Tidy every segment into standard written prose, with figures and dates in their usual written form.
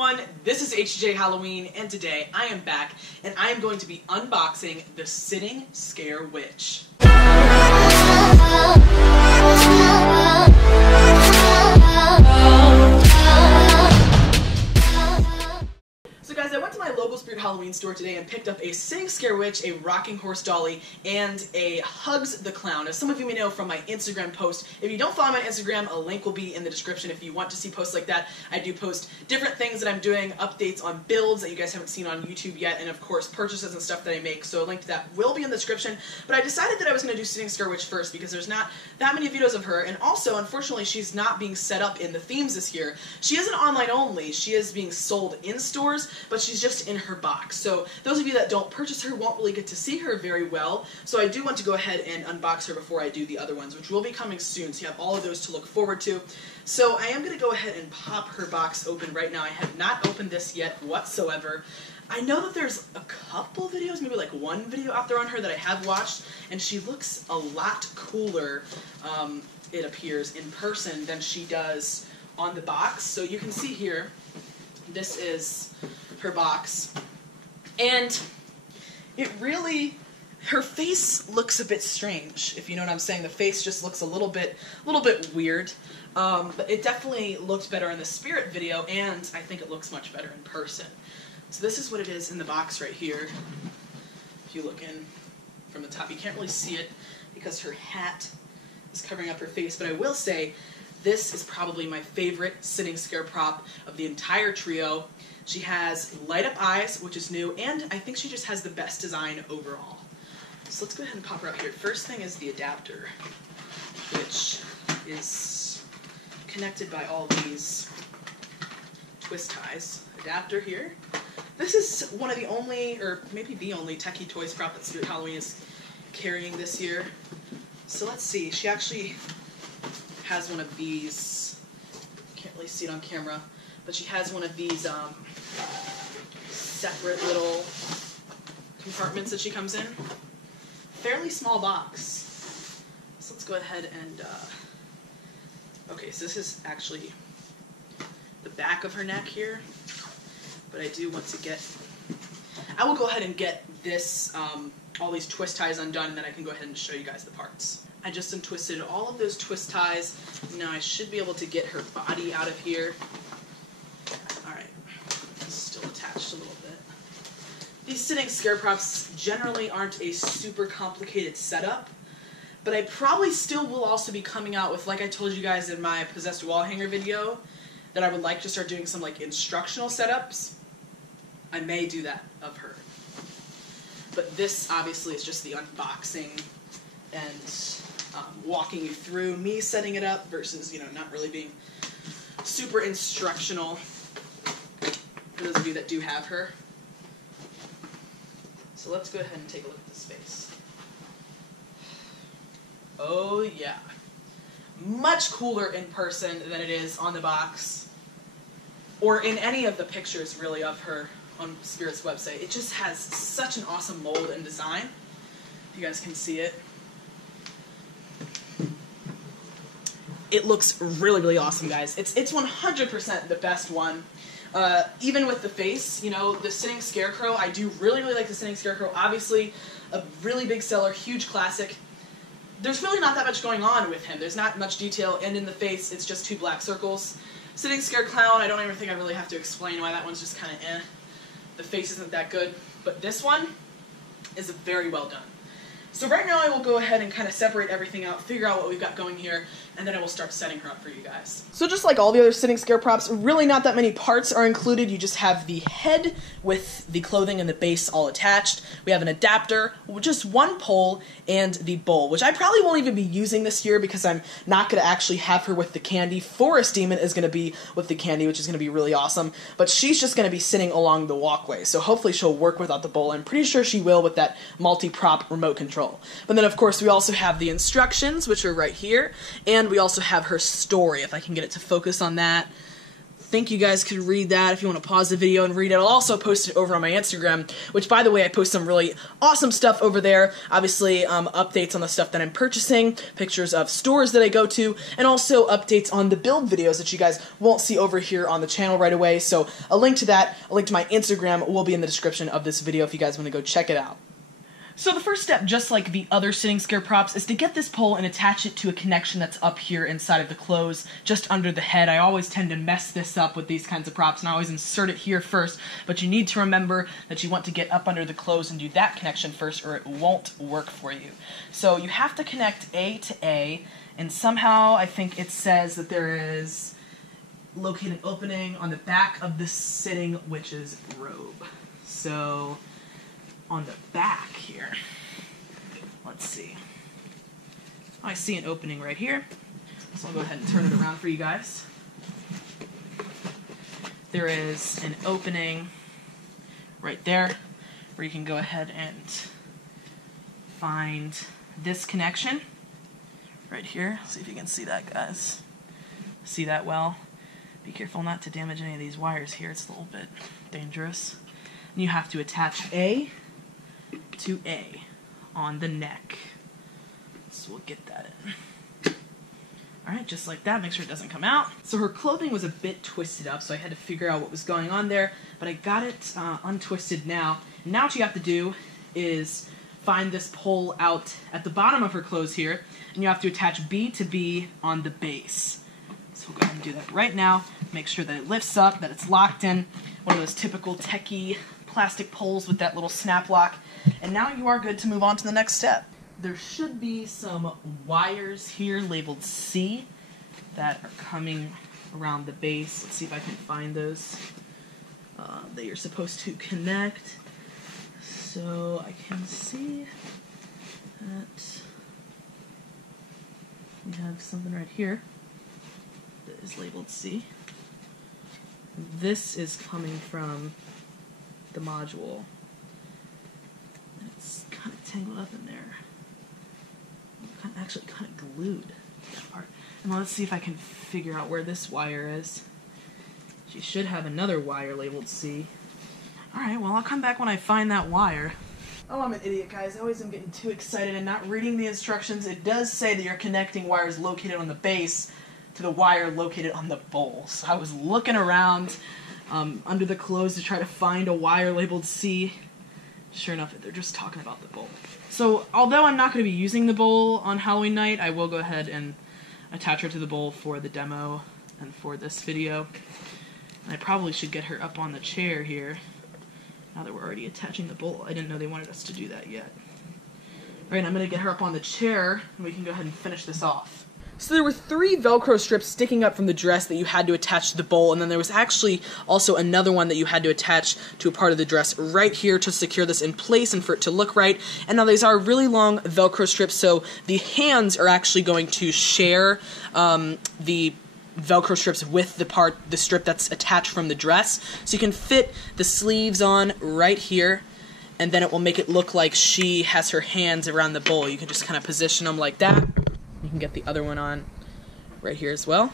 everyone, this is HJ Halloween, and today I am back, and I am going to be unboxing the Sitting Scare Witch. So guys, I went to my local Spirit Halloween store today and picked up a Sitting Scare Witch, a rocking horse dolly, and a Hugs the Clown. As some of you may know from my Instagram post, if you don't follow my Instagram, a link will be in the description if you want to see posts like that. I do post different things that I'm doing, updates on builds that you guys haven't seen on YouTube yet, and of course purchases and stuff that I make, so a link to that will be in the description. But I decided that I was going to do Sitting Scare Witch first because there's not that many videos of her, and also, unfortunately, she's not being set up in the themes this year. She isn't online only, she is being sold in stores, but she's just in her box. So those of you that don't purchase her won't really get to see her very well. So I do want to go ahead and unbox her before I do the other ones, which will be coming soon. So you have all of those to look forward to. So I am going to go ahead and pop her box open right now. I have not opened this yet whatsoever. I know that there's a couple videos, maybe like one video out there on her that I have watched, and she looks a lot cooler, it appears, in person than she does on the box. So you can see here, this is her box, and it really, her face looks a bit strange, if you know what I'm saying. The face just looks a little bit weird, but it definitely looked better in the Spirit video, and I think it looks much better in person. So this is what it is in the box right here. If you look in from the top, you can't really see it because her hat is covering up her face, but I will say this is probably my favorite Sitting Scare prop of the entire trio. She has light up eyes, which is new, and I think she just has the best design overall. So let's go ahead and pop her out here. First thing is the adapter, which is connected by all these twist ties. Adapter here. This is one of the only, or maybe the only, Techie Toys prop that Spirit Halloween is carrying this year. So let's see, she actually has one of these. Can't really see it on camera, but she has one of these separate little compartments that she comes in. Fairly small box. So let's go ahead and, okay, so this is actually the back of her neck here, but I do want to get, I will go ahead and get this, all these twist ties undone, and then I can go ahead and show you guys the parts. I just untwisted all of those twist ties. Now I should be able to get her body out of here. Alright, it's still attached a little bit. These Sitting Scare props generally aren't a super complicated setup, but I probably still will also be coming out with, like I told you guys in my Possessed Wall Hanger video, that I would like to start doing some like instructional setups. I may do that of her. But this obviously is just the unboxing and walking you through me setting it up versus, you know, not really being super instructional for those of you that do have her. So let's go ahead and take a look at this face. Oh yeah. Much cooler in person than it is on the box, or in any of the pictures really of her on Spirit's website. It just has such an awesome mold and design. If you guys can see it. It looks really, really awesome, guys. It's 100% the best one. Even with the face, you know, the Sitting Scarecrow, I do really, really like the Sitting Scarecrow. Obviously, a really big seller, huge classic. There's really not that much going on with him. There's not much detail, and in the face, it's just two black circles. Sitting Scare Clown, I don't even think I really have to explain why that one's just kind of eh. The face isn't that good, but this one is very well done. So right now I will go ahead and kind of separate everything out, figure out what we've got going here, and then I will start setting her up for you guys. So just like all the other Sitting Scare props, really not that many parts are included. You just have the head with the clothing and the base all attached. We have an adapter, just one pole, and the bowl, which I probably won't even be using this year because I'm not going to actually have her with the candy. Forest Demon is going to be with the candy, which is going to be really awesome, but she's just going to be sitting along the walkway, so hopefully she'll work without the bowl. I'm pretty sure she will with that multi-prop remote control. But then, of course, we also have the instructions, which are right here, and we also have her story, if I can get it to focus on that. think you guys could read that if you want to pause the video and read it. I'll also post it over on my Instagram, which, by the way, I post some really awesome stuff over there. Obviously, updates on the stuff that I'm purchasing, pictures of stores that I go to, and also updates on the build videos that you guys won't see over here on the channel right away. So a link to that, a link to my Instagram will be in the description of this video if you guys want to go check it out. So the first step, just like the other sitting scare props, is to get this pole and attach it to a connection that's up here inside of the clothes, just under the head. I always tend to mess this up with these kinds of props, and I always insert it here first, but you need to remember that you want to get up under the clothes and do that connection first, or it won't work for you. So you have to connect A to A, and somehow I think it says that there is locate an opening on the back of the sitting witch's robe. So on the back here, let's see. I see an opening right here, so I'll go ahead and turn it around for you guys. There is an opening right there where you can go ahead and find this connection right here. See if you can see that, guys. See that well? Be careful not to damage any of these wires here. It's a little bit dangerous. And you have to attach A to A on the neck. So we'll get that in. Alright, just like that. Make sure it doesn't come out. So her clothing was a bit twisted up, so I had to figure out what was going on there, but I got it untwisted now. And now what you have to do is find this pole out at the bottom of her clothes here, and you have to attach B to B on the base. So we'll go ahead and do that right now. Make sure that it lifts up, that it's locked in. One of those typical techie plastic poles with that little snap lock. And now you are good to move on to the next step. There should be some wires here labeled C that are coming around the base. Let's see if I can find those that you're supposed to connect. So I can see that we have something right here that is labeled C. This is coming from the module. It's kind of tangled up in there. Actually kind of glued to that part. And let's see if I can figure out where this wire is. She should have another wire labeled C. Alright, well I'll come back when I find that wire. Oh, I'm an idiot, guys. I always am getting too excited and not reading the instructions. It does say that you're connecting wires located on the base to the wire located on the bowl. So I was looking around under the clothes to try to find a wire labeled C. Sure enough, they're just talking about the bowl. So, although I'm not going to be using the bowl on Halloween night, I will go ahead and attach her to the bowl for the demo and for this video. And I probably should get her up on the chair here, now that we're already attaching the bowl. I didn't know they wanted us to do that yet. Alright, I'm going to get her up on the chair, and we can go ahead and finish this off. So there were 3 Velcro strips sticking up from the dress that you had to attach to the bowl, and then there was actually also another one that you had to attach to a part of the dress right here to secure this in place and for it to look right. And now these are really long Velcro strips, so the hands are actually going to share the Velcro strips with the strip that's attached from the dress. So you can fit the sleeves on right here, and then it will make it look like she has her hands around the bowl. You can just kind of position them like that. You can get the other one on right here as well.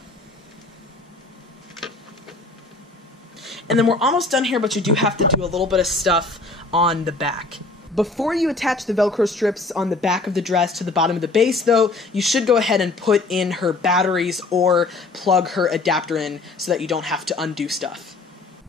And then we're almost done here, but you do have to do a little bit of stuff on the back. Before you attach the Velcro strips on the back of the dress to the bottom of the base, though, you should go ahead and put in her batteries or plug her adapter in so that you don't have to undo stuff.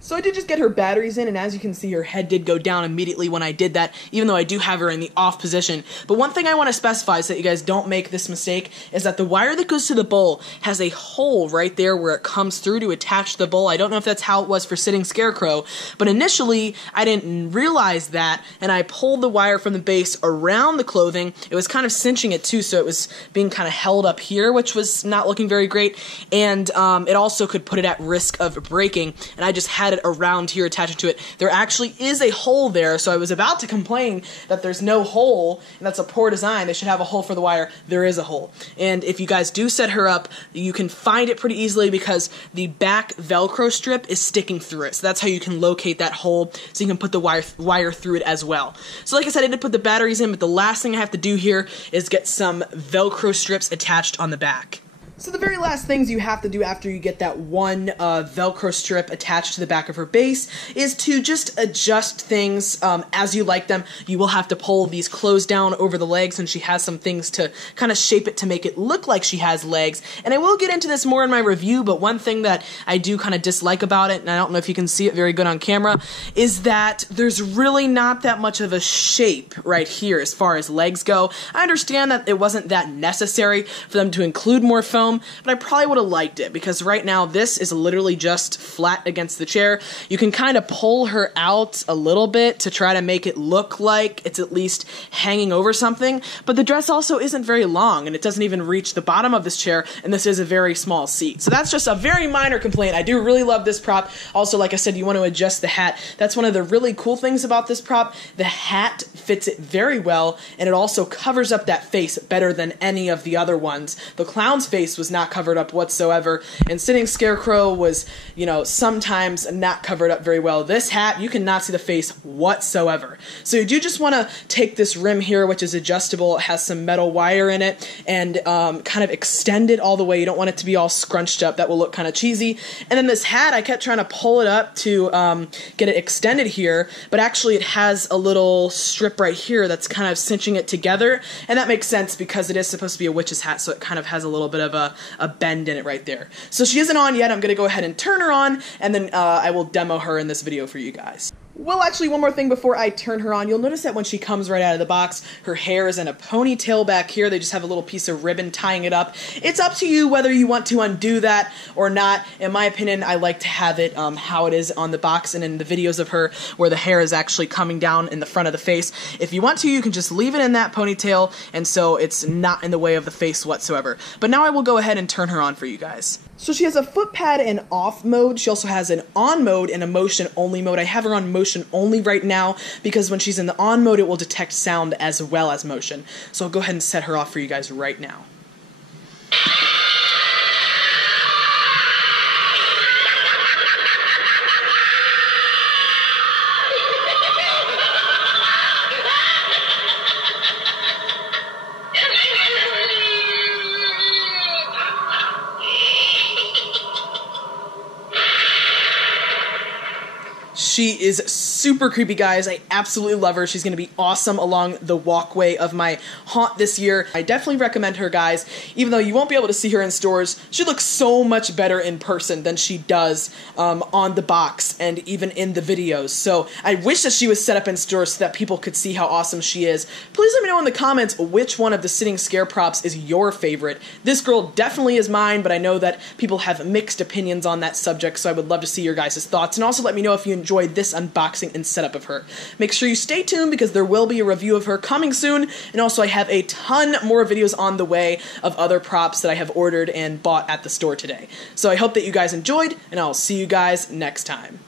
So I did just get her batteries in, and as you can see, her head did go down immediately when I did that, even though I do have her in the off position. But one thing I want to specify so that you guys don't make this mistake is that the wire that goes to the bowl has a hole right there where it comes through to attach to the bowl. I don't know if that's how it was for Sitting Scarecrow, but initially I didn't realize that, and I pulled the wire from the base around the clothing. It was kind of cinching it too, so it was being kind of held up here, which was not looking very great, and it also could put it at risk of breaking, and I just had it around here attached to it. There actually is a hole there, so I was about to complain that there's no hole and that's a poor design. They should have a hole for the wire. There is a hole. And if you guys do set her up, you can find it pretty easily because the back Velcro strip is sticking through it. So that's how you can locate that hole, so you can put the wire through it as well. So like I said, I did put the batteries in, but the last thing I have to do here is get some Velcro strips attached on the back. So the very last things you have to do after you get that one Velcro strip attached to the back of her base is to just adjust things as you like them. You will have to pull these clothes down over the legs, and she has some things to kind of shape it to make it look like she has legs. And I will get into this more in my review, but one thing that I do kind of dislike about it, and I don't know if you can see it very good on camera, is that there's really not that much of a shape right here as far as legs go. I understand that it wasn't that necessary for them to include more foam, but I probably would have liked it, because right now this is literally just flat against the chair. You can kind of pull her out a little bit to try to make it look like it's at least hanging over something, but the dress also isn't very long, and it doesn't even reach the bottom of this chair, and this is a very small seat. So that's just a very minor complaint. I do really love this prop. Also, like I said, you want to adjust the hat. That's one of the really cool things about this prop. The hat fits it very well, and it also covers up that face better than any of the other ones. The clown's face was not covered up whatsoever, and Sitting Scarecrow was, you know, sometimes not covered up very well. This hat, you cannot see the face whatsoever. So you do just want to take this rim here, which is adjustable. It has some metal wire in it, and kind of extend it all the way. You don't want it to be all scrunched up. That will look kind of cheesy. And then this hat, I kept trying to pull it up to get it extended here, but actually it has a little strip right here that's kind of cinching it together, and that makes sense because it is supposed to be a witch's hat, so it kind of has a little bit of a bend in it right there. So she isn't on yet. I'm going to go ahead and turn her on, and then I will demo her in this video for you guys. Well, actually, one more thing before I turn her on. You'll notice that when she comes right out of the box, her hair is in a ponytail back here. They just have a little piece of ribbon tying it up. It's up to you whether you want to undo that or not. In my opinion, I like to have it how it is on the box and in the videos of her, where the hair is actually coming down in the front of the face. If you want to, you can just leave it in that ponytail, and so it's not in the way of the face whatsoever. But now I will go ahead and turn her on for you guys. So she has a foot pad in off mode. She also has an on mode and a motion only mode. I have her on motion only right now because when she's in the on mode, it will detect sound as well as motion. So I'll go ahead and set her off for you guys right now. She is super creepy, guys. I absolutely love her. She's going to be awesome along the walkway of my haunt this year. I definitely recommend her, guys. Even though you won't be able to see her in stores, she looks so much better in person than she does on the box and even in the videos. So I wish that she was set up in stores so that people could see how awesome she is. Please let me know in the comments which one of the Sitting Scare props is your favorite. This girl definitely is mine, but I know that people have mixed opinions on that subject, so I would love to see your guys' thoughts. And also let me know if you enjoyed this unboxing and setup of her. Make sure you stay tuned because there will be a review of her coming soon, and also I have a ton more videos on the way of other props that I have ordered and bought at the store today. So I hope that you guys enjoyed, and I'll see you guys next time.